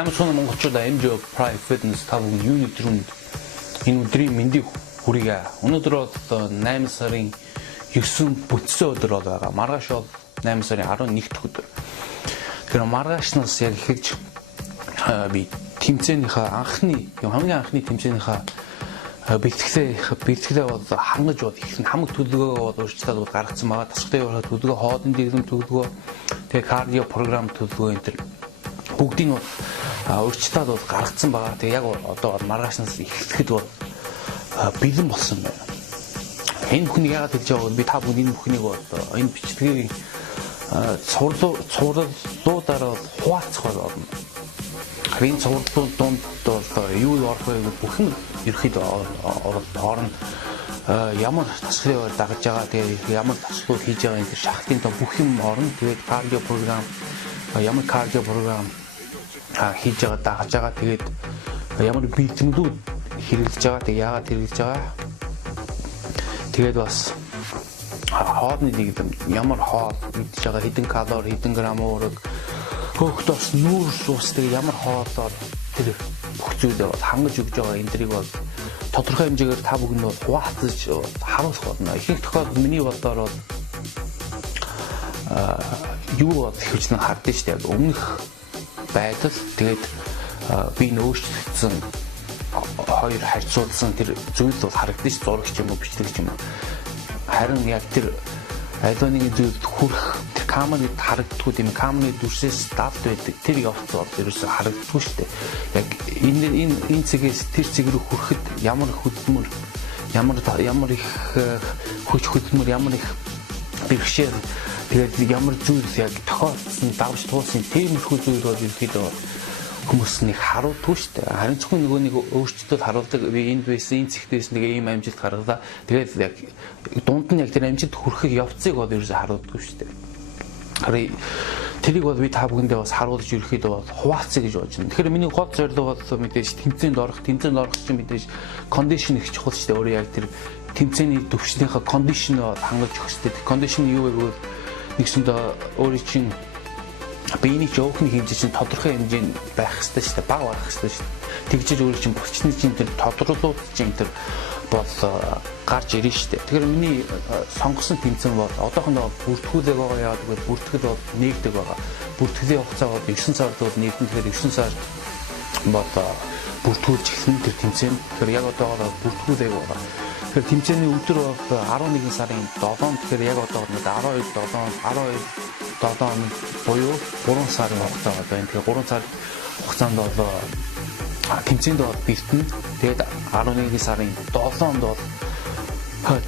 Амар сонир монголчуудаа MJ Pride Fitness та бүхэн юуны төрөнд энэ өдрийн мэндийг хүргье. Өнөөдөр бол 8 сарын 9 бүтсэн өдөр байгаа. Маргааш бол 8 сарын 11 дахь өдөр. Тэгэхээр маргаашнаас яг эхэлж би тэмцээнийхээ хамгийн анхны тэмцээнийхээ бэлтгэлээ бол хангаж бод их хамаг төлөвлөгөө бол өөрчлөлтөд гаргацсан байгаа. Тасгалын явуулах төлөвлөгөө, хоолны дэглэм төлөвлөгөө, тэгээ кардио програм төлөвлөгөө энэ төр бүгдийг нь өөрчлөлтөд бол гаргацсан байгаа. Тэгээ яг одоо маргаашнаас эхлэхэд бол бэлэн болсон байна. Энэ бүхнийг яагаад хэлж байгааг би та бүхэн энэ бүхнийг бол энэ бичлэгийн цувралуудаараа хуваалцах болно. Энэ цувралууд донд бол юу орох вэ гэх бүх юм ерөөхдөө орно. Ямар тасгалыг дагаж байгаа, тэгээ ямар тасгалууд хийж байгаа энэ шахалтын доо бүх юм орно. Тэгээд кардио програм ямар кардио програм хийж байгаа дагаж байгаа. Тэгээд ямар бэлтгэлүүд хэрэглэж байгаа. Тэгээд яагаад хэрэглэж байгаа? Тэгээд бас хоолны дэглэм ямар хоол идэж байгаа, хэдэн калори, хэдэн грамм уураг, хөөхтөс нүүрс ус тэгээд ямар хоолоор тэр бүх зүйлээ бол хангаж өгж байгаа. Энэ дэрийг бол тодорхой хэмжээгээр та бүхэнд бол хуваалцаж харуулах болно. Ихэнх тохиолдолд миний бодлоор бол юу бол хэвчнээ хардсан шүү дээ. Өмнөх байдал тэгээд би нөөцлөгдсөн хоёр харьцуулсан тэр зүйл бол харагдаж зурагч юм уу бичлэг юм уу. Харин яг тэр альва нэгэн зүйлд хүрэх тэр камерыг харагддгүй тийм камерын дүрсээс давд байдаг тэр явц бол ерөөсөй харагддгүй шүү дээ. Яг энэ цэгээс тэр цэг рүү хүрэхэд ямар хөдөлмөр, ямар их хүч хөдөлмөр, ямар их бэрхшээл тэгээд ямар зүйл яг тохиолдсон давж туулсан тиймэрхүү зүйл бол ерөөхдөө хүмүүс нэг харуулдаггүй шүү дээ. Харин зөвхөн нөгөө нэг өөрчлөлтөд харуулдаг. Би энд байсан, энэ цэгтээс нэг ийм амжилт гаргалаа. Тэгээд яг дунд нь яг тэр амжилт хүрэхийг явцыг бол ерөөсөй харуулдаггүй шүү дээ. Харин тэрийг бол би та бүхэндээ бас харуулж ерөөхдөө бол хуваалцъя гэж бодож байна. Тэгэхээр миний гол зорилго бол мэдээж тэмцээнд орох чинь мэдээж кондишн их чухал шүү дээ. Өөрөө яг тэр тэмцээний төвчнийхээ кондишн хангаж өгөх шүү дээ. Кондишн юу вэ гэвэл нэгсэндээ өөрийн чинь биений жоохны хэмжээ чинь тодорхой хэмжээнд байх хэрэгтэй шүү дээ. Бага байх хэрэгтэй шүү дээ. Тэгжиж өөрийн чинь булчны чинь тэр тодруулууд чинь тэр бол гарч ирнэ шүү дээ. Тэгэхээр миний сонгосон тэмцээн бол одоохондоо бүртгүүлэг байгаа. Яагаад гэвэл бүртгэл бол нэгдэг байгаа. Бүртгэлийн хугацаа бол 9 сард бол нэгдэн. Тэгэхээр 9 сар бол бүртгүүлж эхлэн тэр тэмцээн. Тэгэхээр яг одоогоор бүртгүүлэг байгаа. Тэгэхээр тэмцээний өдөр бол 11 сарын 7-нд. Тэгэхээр яг одоо 12/7 буюу 3 сарын хугацаа байна. Тэгэхээр 3 сар хугацаанд бол тэмцээнд бол бэлтэн. Тэгээд 11 сарын 7-нд бол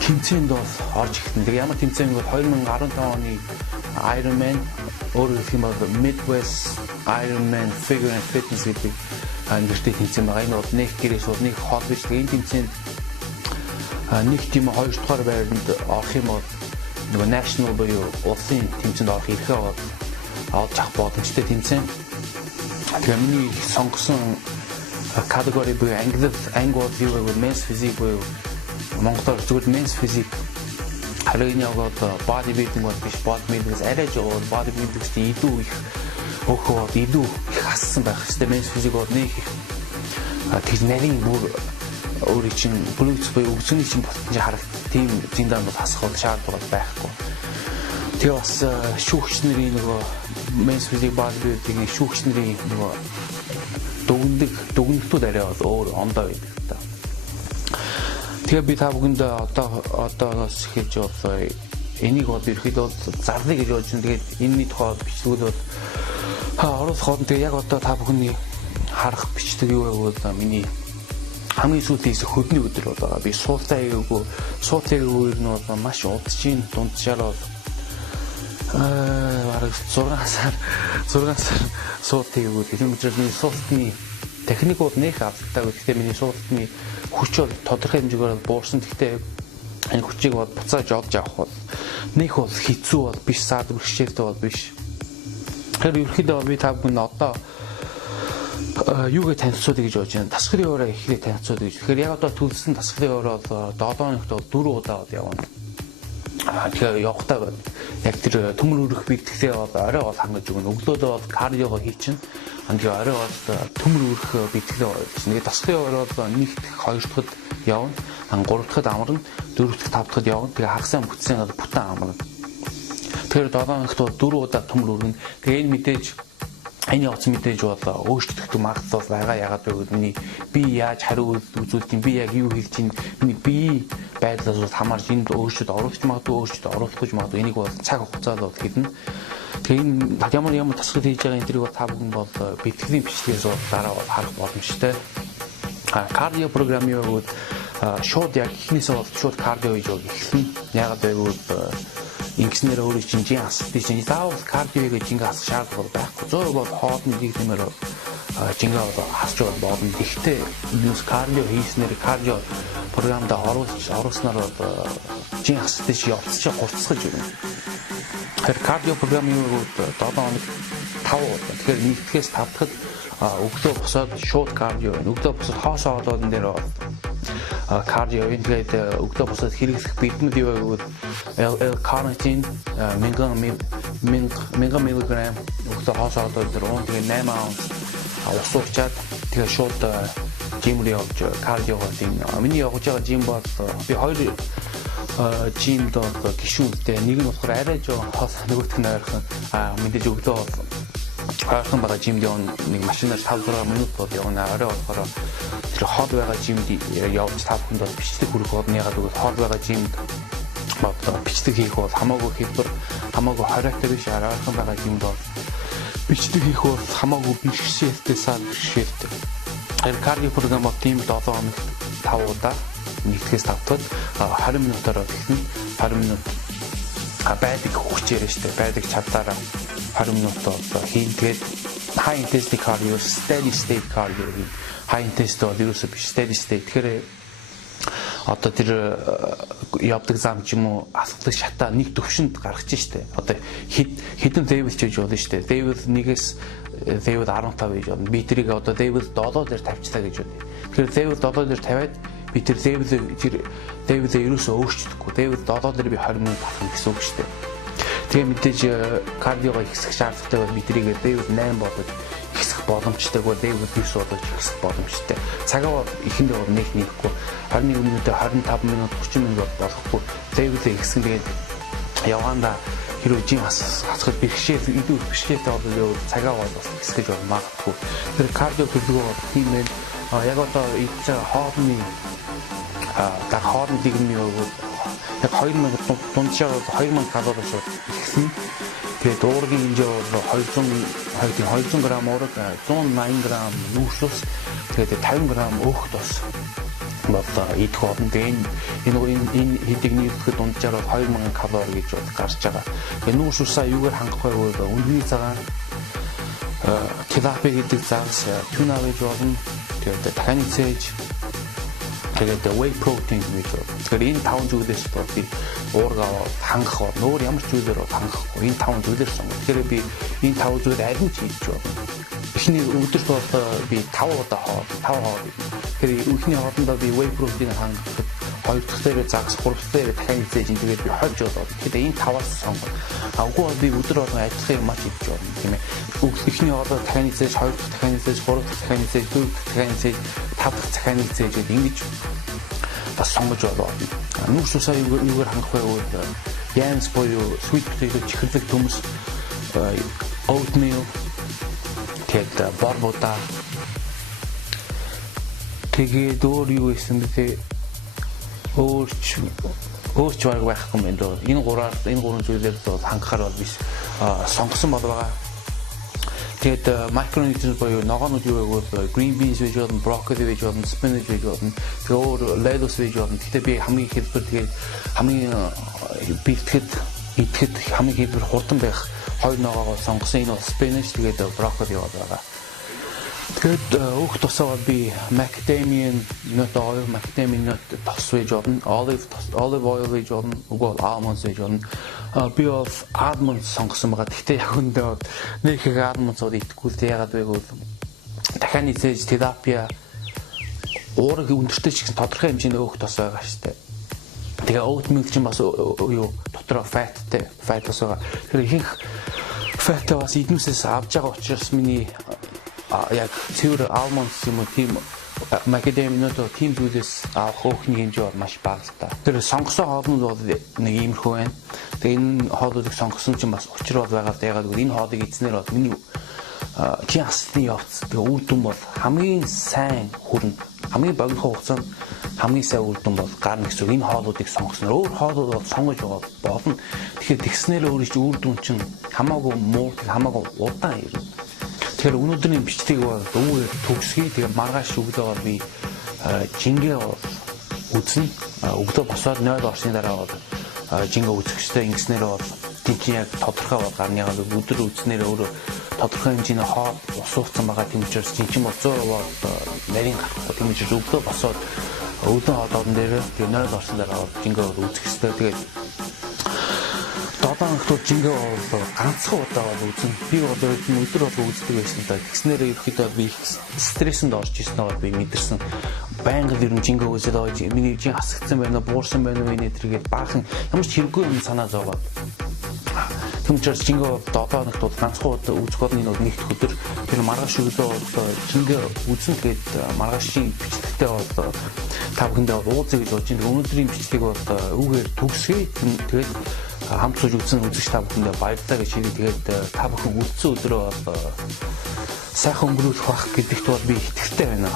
тэмцээнд бол орж эхэлнэ. Тэгээд ямар тэмцээн бол 2015 оны Ironman өөрөөр хэлэх юм бол Midwest Ironman Figure and Fitness гэдэг нэртэй тэмцээн байгаа. Энэ бол нэг гэрээс бол нэг хоол биш. Энэ тэмцээнд нэг тийм 2 дугаар байранд орох юм бол нөгөө national буюу улсын тэмцээнд орох эрхээ олж авах боломжтой тэмцээн. Тэгэхээр миний сонгосон категори буюу анги бол юу вэ? Men's physique буюу Монголоор зөвхөн men's physique. Харин яг одоо bodybuilding бол биш, bodybuilding-с арай жоо bodybuilding-с илүү их өөхөө илүү их хассан байх хэрэгтэй. Men's physique бол нэг их тэр нарийн бүр өөрийн чинь глюкс буюу өгзөний чинь болтон харагт тийм зиндан бол хасах бол шаардлага байхгүй. Тэгээ бас шүүгч нарын нөгөө men's physique bodybuilding-ийн шүүгч нарын нөгөө дүгнэлтүүд арай бол өөр ондоо байдаг та. Тэгээ би та бүхэнд одоос эхэлж бол энийг бол ерөөхдөө зарлая гэж бодож байна. Тэгээд энэний тухай бичлэгүүд бол оруулах хол тэгээ яг одоо та бүхний харах бичлэг юу вэ гэвэл миний хамгийн сүүлийн хөдний өдөр байгаа. Би суултайг өөр нь бол маш удажийн дунджаар бол бараг 6 сар суултайг өөр. Тийм учраас миний суултны техник бол нэх авдаг. Гэхдээ миний суултны хүч бол тодорхой хэмжээгээр буурсан. Гэхдээ энэ хүчийг бол буцааж олж авах бол нэх бол хэцүү бол биш, саад бэрхшээлтэй бол биш. Тэгэхээр ерөнхийдөө би та бүхэн одоо юугээ танилцуулъя гэж бодож байна. Тасгалын өрөө ихлэ танилцуулъя гэж. Тэгэхээр яг одоо төлсөн тасгалын өрөө 7 хоногт 4 удаа явна. Тэгэхээр явахдаа яг тэр төмөр өрөх бэлтгэхээ бол орой бол хангаж өгнө. Өглөөдөө бол кардиогоо хийчин. Тэгээ орой бол төмөр өрөх бэлтгэхээ нэг тасгалын өрөө бол 1 дахь 2 дахьд явна. 3 дахьд амарна, 4 дахь 5 дахьд явна. Тэгээ хагасаа бүтсэн бүтэн амарна. Тэгэхээр 7 хоногт 4 удаа төмөр өргөн. Тэгээ энэ мэдээж энэ явц мэдээж бол өөрчлөгдөх магадлал байгаа. Ягаад гэвэл миний би яаж хариу үзүүлж би яг юу хийж чинь миний бие байдлаас бол хамаарч энд өөрчлөлт оруулах магадгүй, өөрчлөлт оруулахгүй магадгүй. Энийг бол цаг хугацаанд бол хэлнэ. Тэгээ энэ ямар тасгал хийж байгаа энэ тэрийг бол та бүхэн бол бэлтгэлийн бичлэгээс бол дараа бол харах боломжтой. Кардио програм юу гэвэл шууд яг ихнээсээ бол шууд кардио хийж эхэлнэ. Ягаад гэвэл ингэснээр өөрөө жинжин асуултыг чинь заавал кардио гэж ингээ асах шаардлага байхгүй. Зөв бол хоолны нэг тиймэр жингээ бол асч болно. Гэхдээ минус кардио хийснээр кардио програмд оруулснаар бол жин асуултыг явуулчих хурцсаж байна. Тэгэхээр кардио програм юу гэвэл 7 хоног 5 удаа. Тэгэхээр 1-ээс 5 дахьд өглөө босоод шууд кардио, өглөө босоод хоосоо одоодн дээр кардио ингээд өглөө босоод хэрэглэх бэлтгэл юу гэвэл L-carnitine 1000 мг өглөө хоосоо одоодн дээр тэгээ 8 оунс ус уучаад тэгээ шууд жимд явж кардиогоо тийм. Миний явж байгаа жим бол би 2 жимд гişүүдтэй нэг нь болохоор арай жоо хоос нөгөөх нь ойрхон мэдээж өглөө ойрхон байгаа жимд явна нэг машинаар 5-6 минут бол явна. Орой болохоор тэр хол байгаа жимд явж 5 хүнд бол бичлэг хүрэх болно. Ягаад гэвэл хол байгаа жимд бичлэг хийх бол хамаагүй хэлбэр хамаагүй хориотой биш. Ойрхон байгаа жимд бол бичлэг хийх бол хамаагүй бэрхшээлтэй сан бэрхшээлтэй. Кардио програм бол тийм 7 хоногт 5 удаа 1-ээс 5 дахь 20 минутаар эхэлнэ. 20 минут байдаг хүчээр штэ байдаг чадлаараа 20 минут хийн. Тэгээд high intensity cardio, steady state cardio гэх high intensity бол ерөөсөө биш steady state. Тэгэхээр одоо тэр явдаг зам ч юм уу асгалах шатаа нэг төвшөнд гаргаж штэ. Одоо хэдэн level ч гэж болно штэ. Level 1-ээс level 15 гэж болно. Би тэрийг одоо level 7 дээр тавьчлаа гэж байна. Тэгэхээр level 7 дээр тавиад би тэр level-ээ ерөөсөө өөрчлөхгүй. Level 7 дээр би 20 минут авах гэсэн үг штэ. Тэгээ мэдээж кардиогоо ихсэх шаардлагатай бол би тэрийг level 8 болоод ихсэх боломжтой. Level 9 болоод ихсэх боломжтой. Цагаа бол ихэндээ бол нэг нэхгүй 21 минутаа 25 минут 30 минут болохгүй. Level-ээ ихсэн тэгээд явганда хэрвээ жин хасгал бэрхшээл илүү бэрхшээлтэй бол цагаа бол ихсэх гэж магадгүй. Тэр кардио төлөвлөгөө тийм байна. Яг одоо ийж хоолны хоолны дэглэмийн яг 2000 дунджаар 2000 калори шууд ихсэн. Тэгээд уургийн хэмжээ бол 200 г уураг 180 г нүүрс ус тэгээд 50 г өөхт ус бол идэх болно. Энэ хэдийг нийлэхэд дунджаар бол 2000 калори гэж гарч байгаа. Тэгээд нүүрс усаа юугаар хангах вэ гэвэл өндний цагаан tilapia гэдэг загас tuna гэж болно. Тэгээд дахин цээж тэгээд whey protein гэж байна. Тэгэхээр энэ 5 зүйлээс бол би уургаа хангах бол өөр ямар ч зүйлээр хангахгүй. Энэ 5 зүйлээс юм. Тэгэхээр би энэ 5 зүйл аль нь хийж болно. Эхний өдөрт бол би 5 удаа хоол. Тэгэхээр эхний хоолндоо би whey protein хангахад 2 дахь дээр загас 3 дахь дээр дахин цээж тэгээд би хольж болоод. Тэгэхээр энэ 5-аас сонгоо. Агуу би өдөр болгон ажиллах юм маш хийж болно тийм ээ. Эхний хоолоо дахин цээж 2 дахь дахин цээж 3 дахь дахин цээж 4 дахь дахин цээж 5 дахь дахин цээж ингэж бас сонгож болно. Нүүрс усаа юугаар хангах вэ гэвэл yams буюу sweet potato чихэрлэг төмс oatmeal тэгээд борбода тэгээд өөр юу гэсэн бэ өөрч баг байхгүй юм дөө. Энэ гурван зүйлээр бол хангахаар бол биш сонгосон бол байгаа. Тэгээд micronutrients буюу ногоонууд юу гэвэл green beans гэж болно, broccoli гэж болно, spinach гэж болно. Тэгээд өөр lettuce гэж болно. Гэхдээ би хамгийн хэлбэр тэгээд хамгийн бэлтгэхэд идэхэд хамгийн хэлбэр хурдан байх хоёр ногоогоо сонгосон. Энэ бол spinach тэгээд broccoli байгаа. Тэгээд өөх тусаа би macadamia nut oil, macadamia nut тос гэж болно, olive oil гэж болно, үгүй almonds гэж болно. Би бол almonds сонгосон байгаа. Гэхдээ яг үндэ нэг их almonds-ууд идэхгүй л яагаад вэ гэвэл дахианы зээж tilapia уурыг өндөртэй ч гэсэн тодорхой хэмжээний өөх тос байгаа шүү дээ. Тэгээ oatmeal чинь бас юу дотроо fat бас байгаа. Тэгэхээр ихэнх fat бас эднүсээс авж байгаа учраас миний яг цэвэр almonds юм уу тийм macadamia нут тийм зүйлээс авах өөхний хэмжээ бол маш бага л та. Тэр сонгосон хоолнууд бол нэг иймэрхүү байна. Тэгээ энэ хоолуудыг сонгосон чинь бас учир бол байгаа л ягаад гэвэл энэ хоолыг эзнэр бол миний чин асны явц тэгээ үр дүн бол хамгийн сайн хүрнэ. Хамгийн богино хугацаанд хамгийн сайн үр дүн бол гарна гэсэн. Энэ хоолуудыг сонгосноор өөр хоолууд бол сонгож байгаа болно. Тэгэхээр тэгснээр өөрөө чи үр дүн чинь хамаагүй муу хамаагүй удаан ирнэ. Тэгэхээр өнөөдрийн бичлэгийг бол өвөөр төгсгий. Тэгээ маргааш өглөө бол би жингээ үзнэ. Өглөө босоод 0 орсны дараа бол жингээ үзэх хэрэгтэй. Ингэснээр бол тийм яг тодорхой бол гарны яг өдөр үзнээр өөрөө тодорхой хэмжээний хоол ус ууцсан байгаа. Тийм учраас чинь бол 100% нарийн гарахгүй. Тийм учраас өглөө босоод өвдөн хоолн дээр тэгээ 0 орсны дараа жингээ үзэх хэрэгтэй. Тэгээд 7 хоногт жингээ бол ганцхан удаа бол үзэн. Би бол өдөр болго үздэг байсан та. Тэгснээр ерөөхдөө би стрессэнд орж ирсэн бол би мэдэрсэн. Байнга ер нь жингээ үзээд байгаа. Миний жин хасагдсан байна уу, буурсан байна уу энэ тэргээд баахан ямар ч хэрэггүй юм санаа зовоод. Тийм учраас жингээ 7 хоногт бол ганцхан удаа үзэх бол энэ нэгд өдөр. Тэр маргааш өглөө бол жингээ үзэн тэгээд маргаашийн бичлэгтээ бол та бүхэндээ уулзъя гэж бодож байна. Өнөөдрийн бичлэгийг бол үүгээр төгсгий. Тэгээд хамт сууж үзсэн үзэгч та бүхэндээ баярлалаа гэж хэлье. Тэгээд та бүхэн үлдсэн өдрөө бол сайхан өнгөрүүлэх бах гэдэгт бол би итгэлтэй байна.